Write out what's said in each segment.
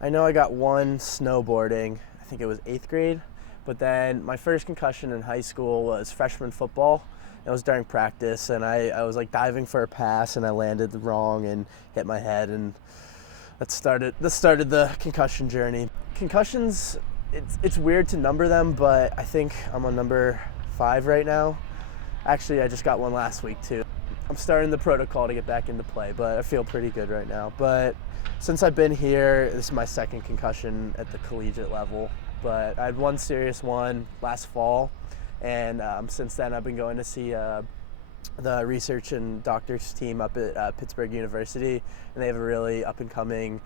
I know I got one snowboarding, I think it was 8th grade, but then my first concussion in high school was freshman football. It was during practice, and I was like diving for a pass, and I landed wrong and hit my head, and that started the concussion journey. Concussions, it's weird to number them, but I think I'm on number 5 right now. Actually, I just got one last week too. I'm starting the protocol to get back into play, but I feel pretty good right now. But since I've been here, this is my second concussion at the collegiate level. But I had one serious one last fall, and since then I've been going to see the research and doctors team up at Pittsburgh University, and they have a really up-and-coming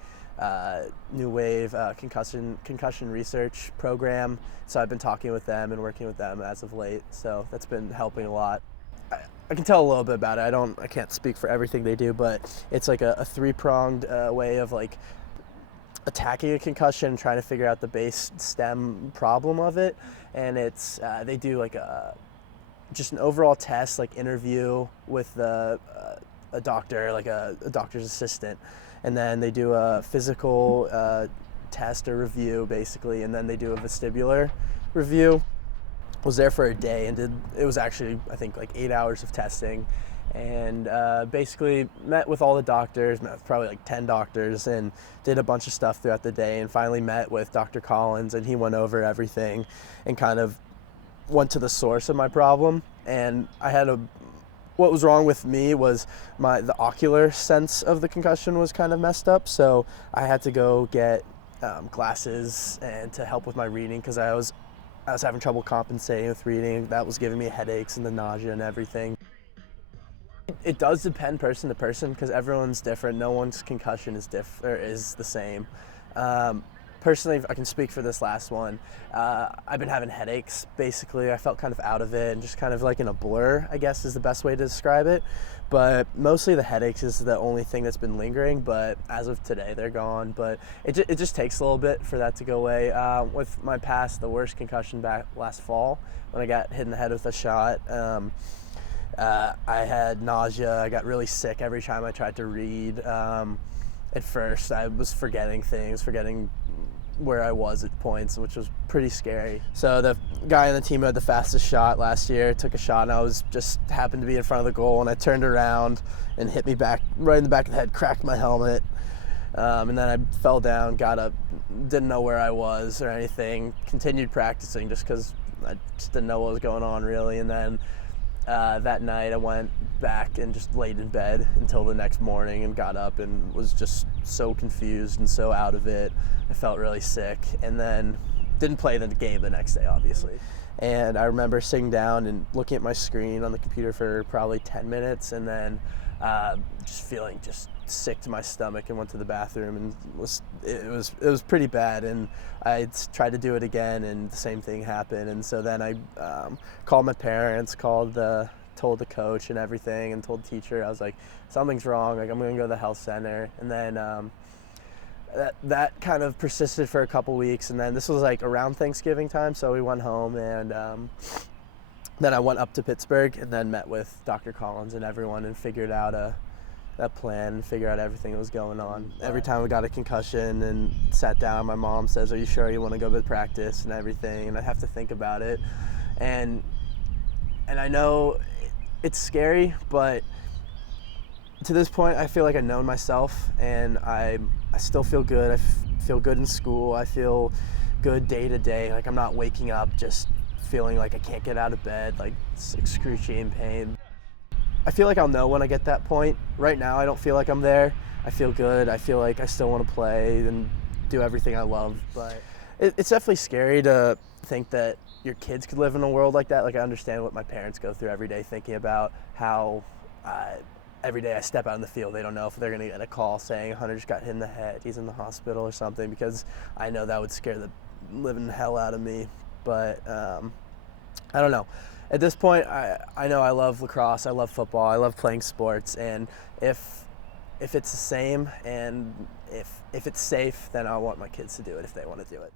new wave concussion research program. So I've been talking with them and working with them as of late. So that's been helping a lot. I can tell a little bit about it. I can't speak for everything they do, but it's like a three-pronged way of like attacking a concussion, trying to figure out the base stem problem of it. And it's they do like just an overall test, like interview with a doctor, like a doctor's assistant, and then they do a physical test or review basically, and then they do a vestibular review. Was there for a day and it was actually I think like 8 hours of testing, and basically met with all the doctors, met with probably like 10 doctors, and did a bunch of stuff throughout the day, and finally met with Dr. Collins, and he went over everything and kind of went to the source of my problem. And what was wrong with me was the ocular sense of the concussion was kind of messed up, so I had to go get glasses and to help with my reading, because I was having trouble compensating with reading. That was giving me headaches and the nausea and everything. It does depend person to person, because everyone's different. No one's concussion is the same. Personally, I can speak for this last one. I've been having headaches, basically. I felt kind of out of it and just kind of like in a blur, I guess is the best way to describe it. But mostly the headaches is the only thing that's been lingering, but as of today, they're gone. But it just takes a little bit for that to go away. With my past, the worst concussion back last fall, when I got hit in the head with a shot, I had nausea. I got really sick every time I tried to read. At first, I was forgetting things, forgetting where I was at points, which was pretty scary. So the guy on the team who had the fastest shot last year took a shot, and I was just happened to be in front of the goal, and I turned around and hit me back right in the back of the head, cracked my helmet, and then I fell down, got up, didn't know where I was or anything, continued practicing just because I just didn't know what was going on really. And then that night I went back and just laid in bed until the next morning, and got up and was just so confused and so out of it. I felt really sick, and then didn't play the game the next day, obviously. And I remember sitting down and looking at my screen on the computer for probably 10 minutes, and then just feeling just sick to my stomach, and went to the bathroom, and it was pretty bad. And I tried to do it again, and the same thing happened. And so then I called my parents, told the coach and everything, and told the teacher. I was like, something's wrong, like I'm gonna go to the health center. And then that kind of persisted for a couple weeks, and then this was like around Thanksgiving time, so we went home, and then I went up to Pittsburgh and then met with Dr. Collins and everyone, and figured out a plan and figure out everything that was going on. Every time we got a concussion and sat down, my mom says, "Are you sure you want to go to practice?" and everything, and I have to think about it. And I know it's scary, but to this point, I feel like I've known myself, and I still feel good. I feel good in school. I feel good day to day. Like I'm not waking up just feeling like I can't get out of bed, like it's excruciating pain. I feel like I'll know when I get that point. Right now, I don't feel like I'm there. I feel good. I feel like I still want to play and do everything I love. But it's definitely scary to think that your kids could live in a world like that. Like I understand what my parents go through every day, thinking about how every day I step out in the field, they don't know if they're going to get a call saying Hunter just got hit in the head, he's in the hospital or something, because I know that would scare the living hell out of me. But I don't know. At this point, I know I love lacrosse, I love football, I love playing sports, and if it's the same, and if it's safe, then I want my kids to do it if they want to do it.